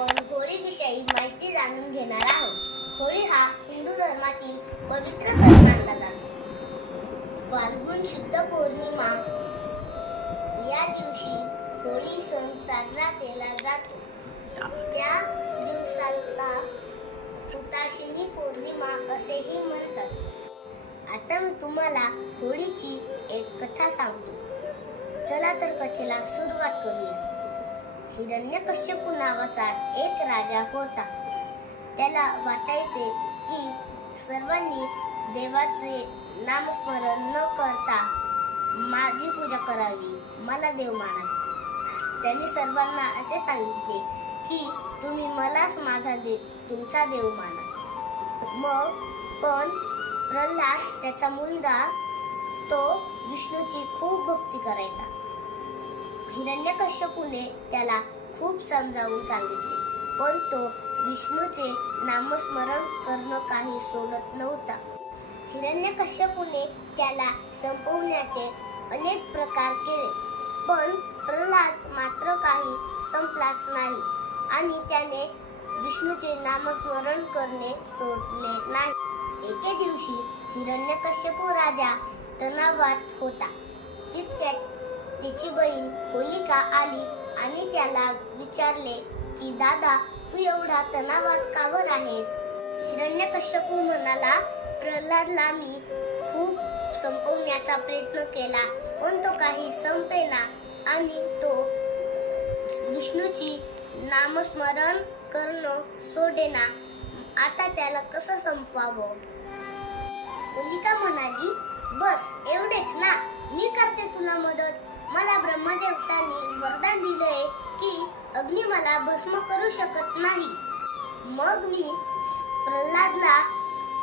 आपण होळीविषयी माहिती जाणून घेणार आहोत. होळी हा हिंदू धर्मातील पवित्र सण मानला जातो. फाल्गुन शुद्ध पौर्णिमा या दिवशी होळी सण साजरा केला जातो. त्या दिवसाला हुताशिनी पौर्णिमा असेही म्हणतात. आता मी तुम्हाला होळीची एक कथा सांगतो. चला तर कथेला सुरुवात करूया. हिरण्यकश्यपू नावाचा एक राजा होता. त्याला वाटायचे की सर्वांनी देवाचे नामस्मरण न करता माझी पूजा करावी. मला देव माना त्यांनी सर्वांना असे सांगितले की तुम्ही मलाच माझा देव तुमचा देव माना मग पण प्रल्हाद त्याचा मुलगा तो विष्णूची खूप भक्ती करायचा. हिरण्यकश्यपूने त्याला खूप समजावून सांगितले. पण तो विष्णूचे नामस्मरण करणं काही सोडत नव्हता. हिरण्यकश्यपूने त्याला संपवण्याचे अनेक प्रकार केले. पण प्रल्हाद मात्र काही संपलाच नाही आणि त्याने विष्णूचे नामस्मरण करणे सोडले नाही. एके दिवशी हिरण्यकश्यपू राजा तणावात होता. तितक्यात त्याची बहीण होलिका आली आणि त्याला विचारले की दादा तू एवढा तणावात का बरं आहेस? हिरण्यकश्यपू म्हणाला प्रल्हादला मी खूप संपवण्याचा प्रयत्न केला पण तो काही संपेना आणि तो विष्णूची नामस्मरण करणं सोडेना. आता त्याला कसं संपवावं? मला भस्म करू शकत नाही. मग मी प्रल्हादला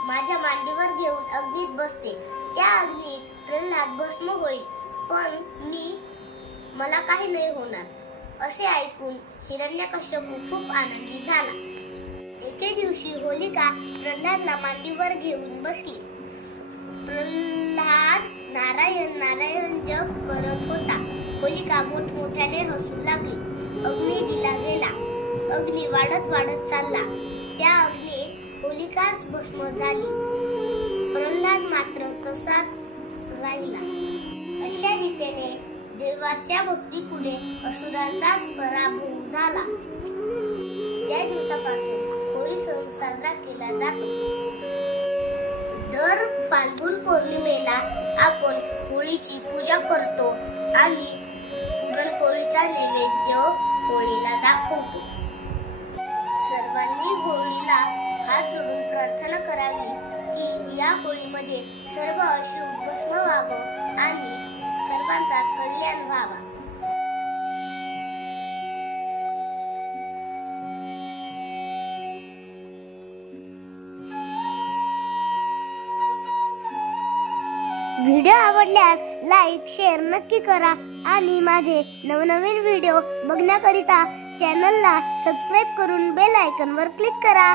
माझ्या मांडीवर घेऊन अग्नीत बसते. त्या अग्नीत प्रल्हाद भस्म होईल. पण मी मला काही नाही होणार असे ऐकून हिरण्यकश्यपू खूप आनंदी झाला. एके दिवशी होलिका प्रल्हादला मांडीवर घेऊन बसली. प्रल्हाद नारायण नारायण जप करत होता. होलिका मोठमोठ्याने हसू लागली. अग्नी दिला गेला. अग्नी वाढत वाढत चालला. त्या अग्नीत होलिकाच भस्म झाली. प्रल्हाद मात्र तसाच राहिला. अशा रीतीने देवाच्या भक्तीपुढे असुरांचाच पराभव झाला. त्या दिवसापासून होळी सण साजरा केला जातो दर फाल्गुन पौर्णिमेला आपण होळीची पूजा करतो आणि पुरणपोळीचा नैवेद्य होळीला दाखवतो. सर्वांनी होळीला हात जोडून प्रार्थना करावी की या होळीमध्ये सर्व अशुभ भस्म व्हावं आणि सर्वांचा कल्याण व्हावा. व्हिडिओ आवडल्यास लाईक शेअर नक्की करा आणि माझे नवनवीन व्हिडिओ बघण्याकरिता चॅनलला सबस्क्राईब करून बेल आयकनवर क्लिक करा.